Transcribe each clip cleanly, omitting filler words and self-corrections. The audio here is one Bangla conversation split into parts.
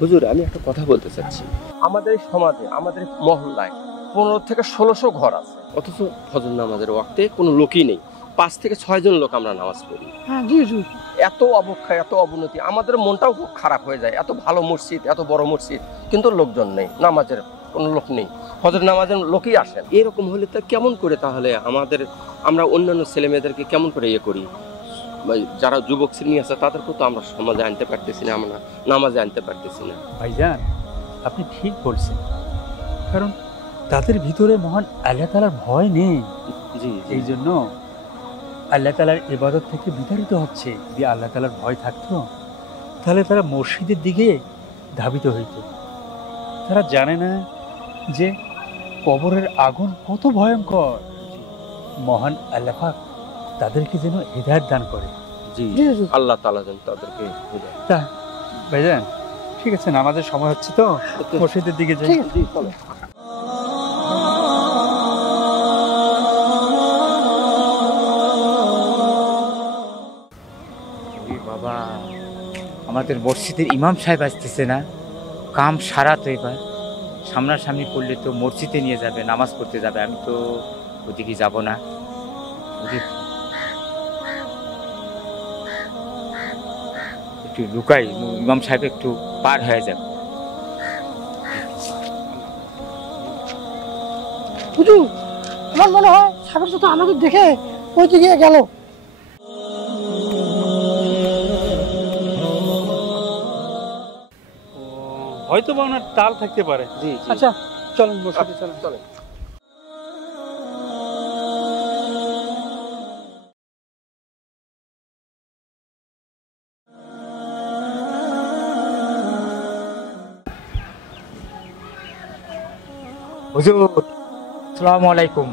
হুজুর, আমি একটা কথা বলতে চাচ্ছি। আমাদের এই সমাজে, আমাদের মহল্লায় 15 থেকে 1600 ঘর আছে, অথচ ফজর নামাজের ওয়াক্তে কোনো লোকই নেই। 5 থেকে 6 জন লোক আমরা নামাজ পড়ি। হ্যাঁ জি জি। এত অবক্ষয়, এত অবনতি, আমাদের মনটাও খুব খারাপ হয়ে যায়। এত ভালো মসজিদ, এত বড় মসজিদ, কিন্তু লোকজন নেই, নামাজের কোনো লোক নেই, ফজর নামাজের লোকই আসেন। এরকম হলে তা কেমন করে তাহলে আমরা অন্যান্য ছেলে মেয়েদেরকে কেমন করে করি? যারা যুবক শ্রেণী আছে তাদেরকেও তো আমরা সমাজে আনতে পারতেছি না, আমরা নামাজে আনতে পারতেছি না। ভাইজান, আপনি ঠিক বলছেন, কারণ তাদের ভিতরে মহান আল্লাহ তাআলার ভয় নেই। জি, এই জন্য আল্লাহ তাআলার ইবাদত থেকে বিতাড়িত হচ্ছে। যদি আল্লাহ তাআলার ভয় থাকতো তাহলে তারা মসজিদের দিকে ধাবিত হইত। তারা জানে না যে কবরের আগুন কত ভয়ঙ্কর। মহান আল্লাহ পাক তাদেরকে যেন হিদায়াত দান করে। জি, আল্লাহ তাআলা যেন তাদেরকে হিদায়াত। তা ভাইজান, ঠিক আছে, নামাজের সময় হচ্ছে তো মসজিদের দিকে যাই। জি, চলো। বাবা, আমাদের মসজিদের ইমাম সাহেব আসতেছে না, কাম সারা তো এবার সামনাসামনি করলে তো মসজিদে নিয়ে যাবে, নামাজ পড়তে যাবে, আমি তো ওদিকে যাব না। একটু লুকাই, ইমাম সাহেব একটু পার হয়ে যাবে। হুজুর, আমার মনে হয় সাগর তো আমাদের দেখে ওই দিকে গেল। হয়তো বা ওনার তাল থাকতে পারে। জি, আচ্ছা চলেন মসজিদে, চলেন চলেন। হুজুর, আসসালামু আলাইকুম।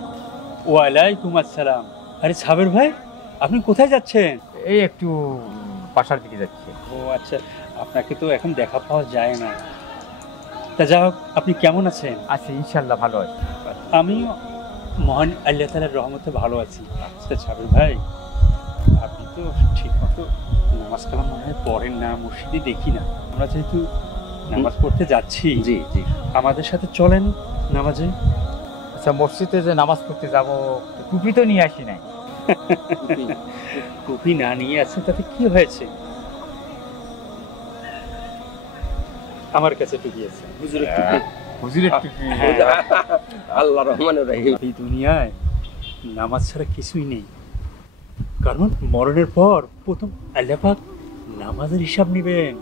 ওয়ালাইকুম আসসালাম। আরে সাবের ভাই, আপনি কোথায় যাচ্ছেন? এই একটু বাসার দিকে যাচ্ছে। ও আচ্ছা, আপনাকে তো এখন দেখা পাওয়া যায় না। তা যা হোক, আপনি কেমন আছেন? আচ্ছা, ইনশাল্লাহ ভালো আছে। আমিও মহান আল্লাহ তাআলার রহমতে ভালো আছি। আচ্ছা সাবের ভাই, আপনি তো ঠিক মতো নামাজ কালাম মনে হয় পড়েন না, মসজিদে দেখি না। আমরা যেহেতু নামাজ পড়তে যাচ্ছি, জি জি, আমাদের সাথে চলেন নামাজে। আচ্ছা, মসজিদে যে নামাজ পড়তে যাব, টুপি তো নিয়ে আসি নাই। টুপি না নিয়ে আছে তাতে কি হয়েছে? আমার কাছে টুপি আছে। হুজুরের টুপি। হুজুরের টুপি। আল্লাহর রহমানির রহিম। এই দুনিয়ায় নামাজ ছাড়া কিছুই নেই, কারণ মরণের পর প্রথম আল্লাহ পাক নামাজের হিসাব নেবেন।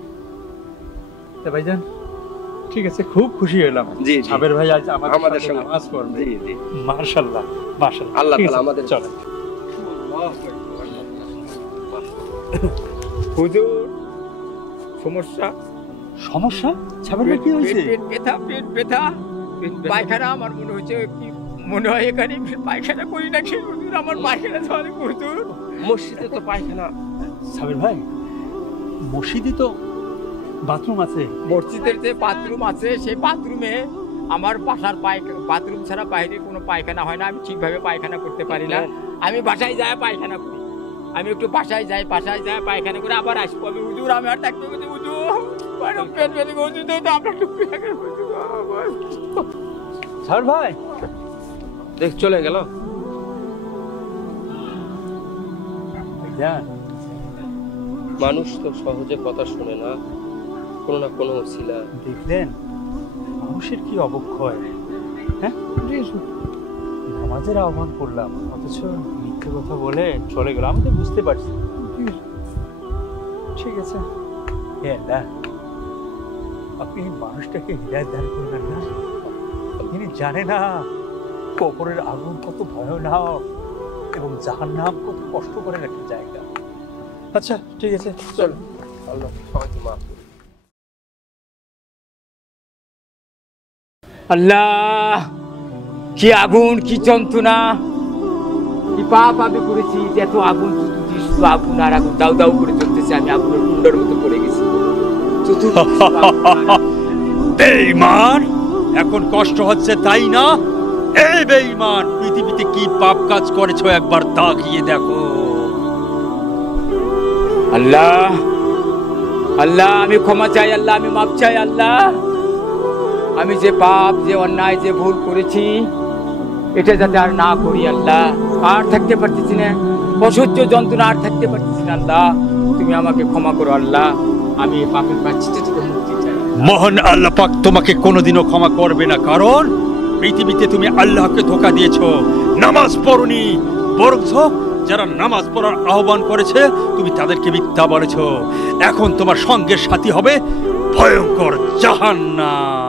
তা ভাইজান, ঠিক আছে, খুব খুশি হলাম। জি, সাবের ভাই আজ আমাদের সঙ্গে সঙ্গে নামাজ পড়বে। জি জি, মাশাআল্লাহ মাশাআল্লাহ। আল্লাহ ঠিক তাআলা আছে, আমাদের চলেন। হুজুর, সমস্যা সমস্যা? সাবের ভাই কি হয়েছে? পেট ব্যথা, পায়খানা। আমার মনে হচ্ছে কি, মনে হয় এখানে পায়খানা করি নাকি হুজুর, আমার পায়খানা ধরে হুজুর। মসজিদে তো পায়খানা। সাবের ভাই, মসজিদে তো বাথরুম আছে। মসজিদের যে বাথরুম আছে, সেই বাথরুমে আমার বাসার বাথরুম ছাড়া বাইরে কোনো পায়খানা হয় না। আমি ঠিকভাবে পায়খানা করতে পারি না। আমি বাসায় যাই পায়খানা করি। আমি একটু বাসায় যাই পায়খানা করে আবার আসবো। আমি হুজুর, আমি আর থাকতে পারি হুজুর, পেট বেরিয়ে হুজুর, তো আপনার টুপি রাখেন হুজুর। সাবের ভাই, দেখ চলে গেল। ভাইজান, মানুষ তো সহজে কথা শুনে না, কোনো না কোনো ওসিলা। দেখলেন মানুষের কি অবক্ষয়? হ্যাঁ, নামাজের আহ্বান করলাম, অথচ মিথ্যে কথা বলে চলে গেল। আমি তো বুঝতে পারছি। ঠিক আছে, হে আল্লাহ, আপনি এই মানুষটাকে হিদায়াত দান করবেন না। তিনি জানে না কবরের আগুন কত ভয়ানক এবং জাহান্নাম কত কষ্ট করে একটা জায়গা। আচ্ছা ঠিক আছে, চল। আল্লাহ সবাইকে মাফ করুন। আল্লাহ, কি আগুন, কি যন্ত্রণা, কি পাপ আমি করেছি। এত আগুন, আগুন আর আগুন দাউ দাউ করে চলতেছে। আমি আগুনের কুণ্ডের মতো পড়ে গেছি। বেঈমান, এখন কষ্ট হচ্ছে তাই না? এই বেঈমান, পৃথিবীতে কি পাপ কাজ করেছো একবার তাকিয়ে দেখো। আল্লাহ, আল্লাহ আমি ক্ষমা চাই, আল্লাহ আমি মাপ চাই। আল্লাহ আমি যে পাপ, যে অন্যায়, যে ভুল করেছি এটা যাতে আর না করি। আল্লাহ আর থাকতে পারতেছি না, অসহ্য যন্ত্রণা আর থাকতে পারতেছি না। আল্লাহ তুমি আমাকে ক্ষমা করো। আল্লাহ আমি এই পাপের প্রায়শ্চিত্ত থেকে মুক্তি চাই। মহান আল্লাহ পাক তোমাকে কোনোদিনও ক্ষমা করবে না, কারণ পৃথিবীতে তুমি আল্লাহকে ধোঁকা দিয়েছো, নামাজ পড়নি, বরঞ্চ যারা নামাজ পড়ার আহ্বান করেছে তুমি তাদেরকে মিথ্যা বলেছো। এখন তোমার সঙ্গের সাথী হবে ভয়ঙ্কর জাহান্নাম।